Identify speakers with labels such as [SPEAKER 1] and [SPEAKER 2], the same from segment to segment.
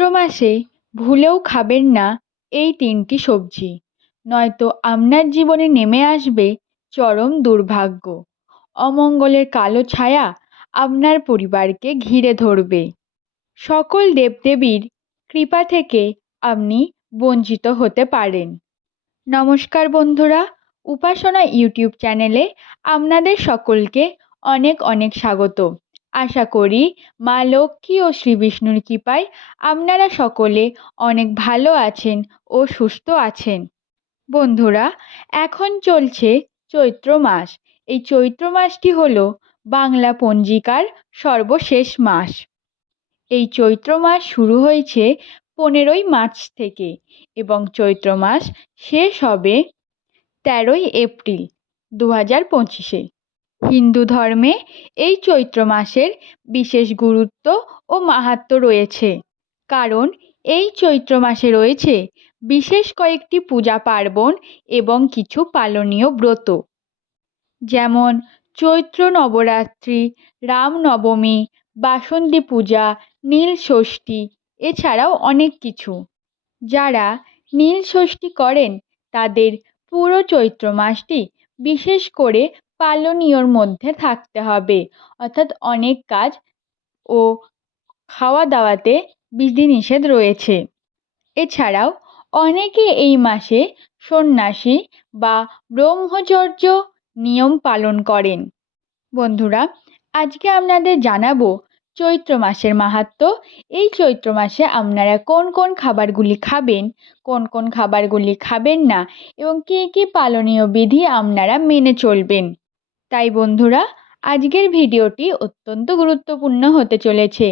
[SPEAKER 1] চৈত্র মাসে ভুলেও খাবেন না এই তিনটি সবজি। নয়তো আপনার জীবনে নেমে আসবে চরম দুর্ভাগ্য। অমঙ্গলের কালো ছায়া আপনার পরিবারকে ঘিরে ধরবে। সকল দেবদেবীর কৃপা থেকে আপনি বঞ্চিত হতে পারেন। নমস্কার বন্ধুরা, উপাসনা ইউটিউব চ্যানেলে আপনাদের সকলকে অনেক অনেক স্বাগত। আশা করি মা লক্ষ্মী ও শ্রী বিষ্ণুর কৃপায় আপনারা সকলে অনেক ভালো আছেন ও সুস্থ আছেন। বন্ধুরা, এখন চলছে চৈত্র মাস। এই চৈত্র মাসটি হল বাংলা পঞ্জিকার সর্বশেষ মাস। এই চৈত্র মাস শুরু হয়েছে পনেরোই মার্চ থেকে এবং চৈত্র মাস শেষ হবে তেরোই এপ্রিল দু হাজার পঁচিশে। হিন্দু ধর্মে এই চৈত্র মাসের বিশেষ গুরুত্ব ও মাহাত্ম্য রয়েছে। কারণ এই চৈত্র মাসে রয়েছে বিশেষ কয়েকটি পূজা পার্বণ এবং কিছু পালনীয় ব্রত। যেমন চৈত্র নবরাত্রি রামনবমী বাসন্তী পূজা, নীল ষষ্ঠী এছাড়াও অনেক কিছু। যারা নীল ষষ্ঠী করেন তাদের পুরো চৈত্র মাসটি বিশেষ করে পালনীয়র মধ্যে থাকতে হবে। অর্থাৎ অনেক কাজ ও খাওয়া দাওয়াতে বিধিনিষেধ রয়েছে। এছাড়াও অনেকে এই মাসে সন্ন্যাসী বা ব্রহ্মচর্য নিয়ম পালন করেন। বন্ধুরা, আজকে আপনাদের জানাব চৈত্র মাসের মাহাত্ম্য। এই চৈত্র মাসে আপনারা কোন কোন খাবারগুলি খাবেন, কোন কোন খাবারগুলি খাবেন না এবং কী কী পালনীয় বিধি আপনারা মেনে চলবেন। তাই বন্ধুরা, আজকের ভিডিওটি অত্যন্ত গুরুত্বপূর্ণ হতে চলেছে।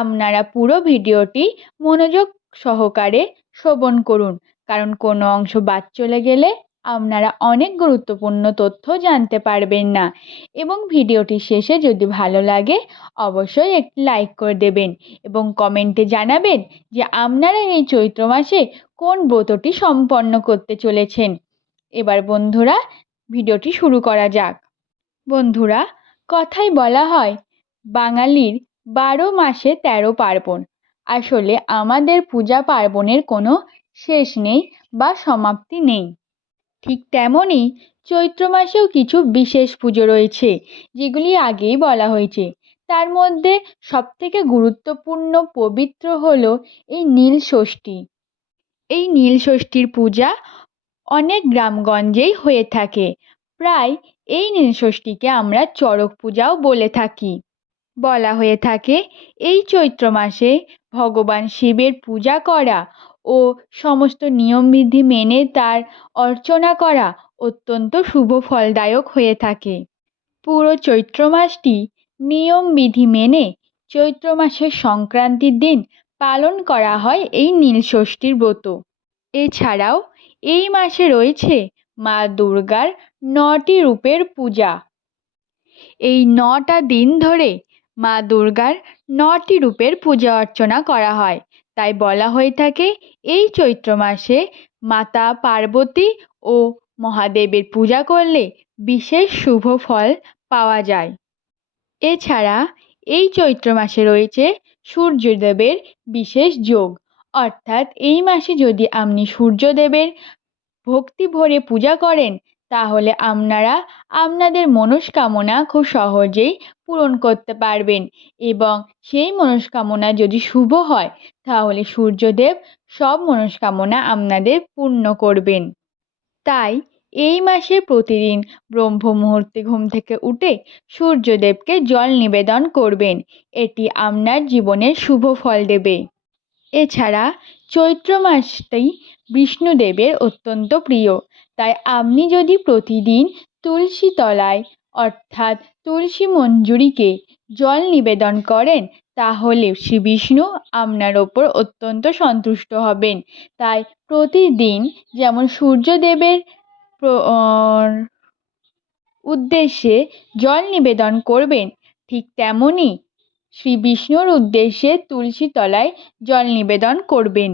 [SPEAKER 1] আপনারা পুরো ভিডিওটি মনোযোগ সহকারে শ্রবণ করুন, কারণ কোনো অংশ বাদ চলে গেলে আপনারা অনেক গুরুত্বপূর্ণ তথ্য জানতে পারবেন না। এবং ভিডিওটি শেষে যদি ভালো লাগে, অবশ্যই একটি লাইক করে দেবেন এবং কমেন্টে জানাবেন যে আপনারা এই চৈত্র মাসে কোন ব্রতটি সম্পন্ন করতে চলেছেন। এবার বন্ধুরা, ভিডিওটি শুরু করা যাক। বন্ধুরা, কথায় বলা হয়, বাঙালির বারো মাসে তেরো পার্বণ। আসলে আমাদের পূজা পার্বণের কোনো শেষ নেই বা সমাপ্তি নেই। ঠিক তেমনই চৈত্র মাসেও কিছু বিশেষ পুজো রয়েছে, যেগুলি আগেই বলা হয়েছে। তার মধ্যে সবথেকে গুরুত্বপূর্ণ পবিত্র হলো এই নীল ষষ্ঠী। এই নীল ষষ্ঠীর পূজা অনেক গ্রামগঞ্জেই হয়ে থাকে। প্রায় এই নীল ষষ্ঠীকে আমরা চড়ক পূজাও বলে থাকি। বলা হয়ে থাকে, এই চৈত্র মাসে ভগবান শিবের পূজা করা ও সমস্ত নিয়মবিধি মেনে তার অর্চনা করা অত্যন্ত শুভ ফলদায়ক হয়ে থাকে। পুরো চৈত্র মাসটি নিয়মবিধি মেনে চৈত্র মাসের সংক্রান্তির দিন পালন করা হয় এই নীলষষ্ঠীর ব্রত। এছাড়াও এই মাসে রয়েছে মা দুর্গার নটি রূপের পূজা। এই নটা দিন ধরে মা দুর্গার নটি রূপের পূজা অর্চনা করা হয়। তাই বলা হয়ে থাকে, এই চৈত্র মাসে মাতা পার্বতী ও মহাদেবের পূজা করলে বিশেষ শুভ ফল পাওয়া যায়। এছাড়া এই চৈত্র মাসে রয়েছে সূর্যদেবের বিশেষ যোগ। অর্থাৎ এই মাসে যদি আপনি সূর্যদেবের ভক্তি ভরে পূজা করেন তাহলে আপনারা আপনাদের মনস্কামনা খুব সহজেই পূরণ করতে পারবেন এবং সেই মনস্কামনা যদি শুভ হয়, তাহলে সূর্যদেব সব মনস্কামনা আপনাদের পূর্ণ করবেন। তাই এই মাসে প্রতিদিন ব্রহ্ম মুহূর্তে ঘুম থেকে উঠে সূর্যদেবকে জল নিবেদন করবেন। এটি আপনার জীবনের শুভ ফল দেবে। এছাড়া চৈত্র মাসটি বিষ্ণুদেবের অত্যন্ত প্রিয়। তাই আপনি যদি প্রতিদিন তুলসী তলায়, অর্থাৎ তুলসী মঞ্জুরিকে জল নিবেদন করেন, তাহলে শ্রী বিষ্ণু আপনার ওপর অত্যন্ত সন্তুষ্ট হবেন। তাই প্রতিদিন যেমন সূর্যদেবের উদ্দেশ্যে জল নিবেদন করবেন, ঠিক তেমনই শ্রী বিষ্ণুর উদ্দেশ্যে তুলসী তলায় জল নিবেদন করবেন।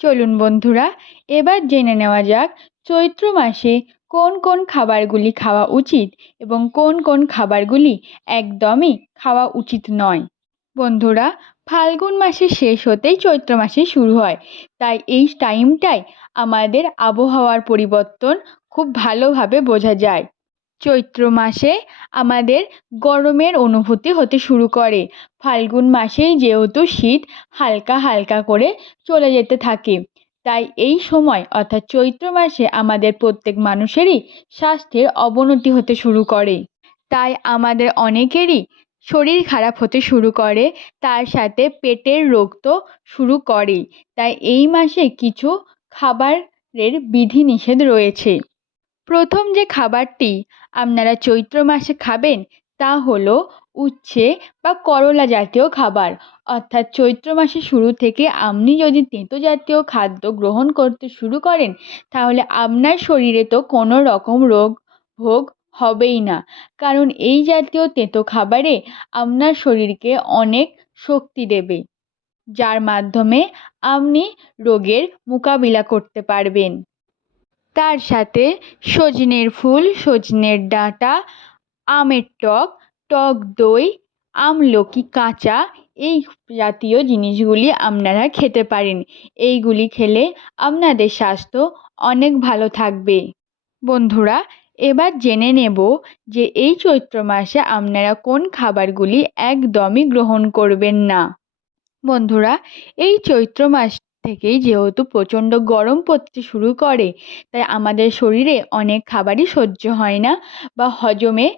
[SPEAKER 1] চলুন বন্ধুরা, এবার জেনে নেওয়া যাক চৈত্র মাসে কোন কোন খাবারগুলি খাওয়া উচিত এবং কোন কোন খাবারগুলি একদমই খাওয়া উচিত নয়। বন্ধুরা, ফাল্গুন মাসের শেষ হতেই চৈত্র মাসে শুরু হয়, তাই এই টাইমটায় আমাদের আবহাওয়ার পরিবর্তন খুব ভালোভাবে বোঝা যায়। চৈত্র মাসে আমাদের গরমের অনুভূতি হতে শুরু করে। ফাল্গুন মাসেই যেহেতু শীত, হালকা হালকা করে চলে যেতে থাকে। তাই এই সময়, অর্থাৎ চৈত্র মাসে আমাদের প্রত্যেক মানুষেরই স্বাস্থ্যের অবনতি হতে শুরু করে। তাই আমাদের অনেকেরই শরীর খারাপ হতে শুরু করে, তার সাথে পেটের রোগ তো শুরু করেই। তাই এই মাসে কিছু খাবারের বিধিনিষেধ রয়েছে। প্রথম যে খাবারটি আপনারা চৈত্র মাসে খাবেন, তা হলো উচ্ছে বা করলা জাতীয় খাবার। অর্থাৎ চৈত্র মাসের শুরু থেকে আপনি যদি তেঁতো জাতীয় খাদ্য গ্রহণ করতে শুরু করেন, তাহলে আপনার শরীরে তো কোনো রকম রোগ ভোগ হবেই না। কারণ এই জাতীয় তেঁতো খাবারে আপনার শরীরকে অনেক শক্তি দেবে, যার মাধ্যমে আপনি রোগের মোকাবিলা করতে পারবেন। তার সাথে সজনের ফুল, সজনের ডাঁটা, আমের টক টক দই, আমলকি, কাঁচা এই জাতীয় জিনিসগুলি আপনারা খেতে পারেন। এইগুলি খেলে আপনাদের স্বাস্থ্য অনেক ভালো থাকবে। বন্ধুরা, এবার জেনে নেব যে এই চৈত্র মাসে আপনারা কোন খাবারগুলি একদমই গ্রহণ করবেন না। বন্ধুরা, এই চৈত্র মাস থেকেই যেহেতু প্রচণ্ড গরম পড়তে শুরু করে, তাই আমাদের শরীরে অনেক খাবারই সহ্য হয় না বা হজমে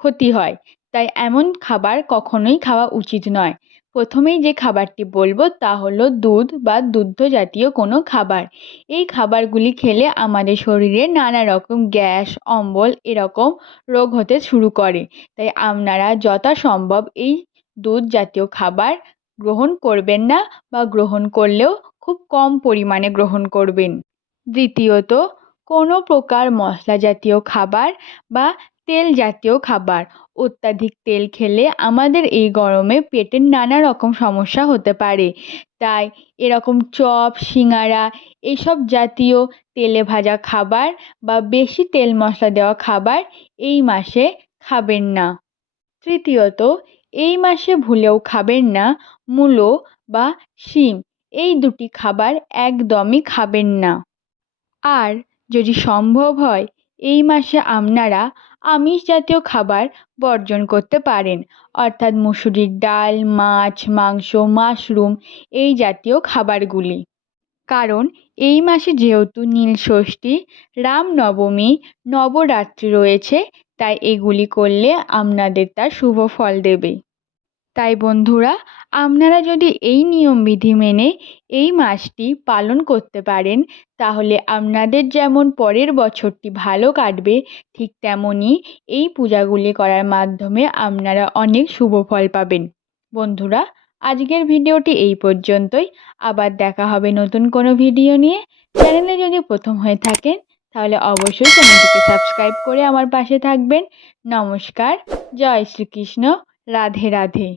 [SPEAKER 1] ক্ষতি হয়। তাই এমন খাবার কখনোই খাওয়া উচিত নয়। প্রথমেই যে খাবারটি বলব তা হলো দুধ বা দুগ্ধ জাতীয় কোনো খাবার। এই খাবারগুলি খেলে আমাদের শরীরে নানা রকম গ্যাস, অম্বল এরকম রোগ হতে শুরু করে। তাই আপনারা যথাসম্ভব এই দুধ জাতীয় খাবার গ্রহণ করবেন না বা গ্রহণ করলেও খুব কম পরিমাণে গ্রহণ করবেন। দ্বিতীয়ত, কোনো প্রকার মশলা জাতীয় খাবার বা তেল জাতীয় খাবার, অত্যাধিক তেল খেলে আমাদের এই গরমে পেটের নানা রকম সমস্যা হতে পারে। তাই এরকম চপ সিঙাড়া এইসব জাতীয় তেলে ভাজা খাবার বা বেশি তেল মশলা দেওয়া খাবার এই মাসে খাবেন না। তৃতীয়ত এই মাসে ভুলেও খাবেন না, মূলো বা শিম, এই দুটি খাবার একদমই খাবেন না। আর যদি সম্ভব হয়, এই মাসে আপনারা আমিষ জাতীয় খাবার বর্জন করতে পারেন, অর্থাৎ মুসুরির ডাল, মাছ, মাংস, মাশরুম, এই জাতীয় খাবারগুলি। কারণ এই মাসে যেহেতু নীল ষষ্ঠী রামনবমী নবরাত্রি রয়েছে তাই এগুলি করলে আপনাদের তার শুভ ফল দেবে। তাই বন্ধুরা, আপনারা যদি এই নিয়মবিধি মেনে এই মাসটি পালন করতে পারেন, তাহলে আপনাদের যেমন পরের বছরটি ভালো কাটবে, ঠিক তেমনই এই পূজাগুলি করার মাধ্যমে আপনারা অনেক শুভ ফল পাবেন। বন্ধুরা, আজকের ভিডিওটি এই পর্যন্তই। আবার দেখা হবে নতুন কোনো ভিডিও নিয়ে। চ্যানেলে যদি প্রথম হয়ে থাকেন তাহলে অবশ্যই চ্যানেলটিকে সাবস্ক্রাইব করে আমার পাশে থাকবেন। নমস্কার জয় শ্রীকৃষ্ণ রাধে রাধে।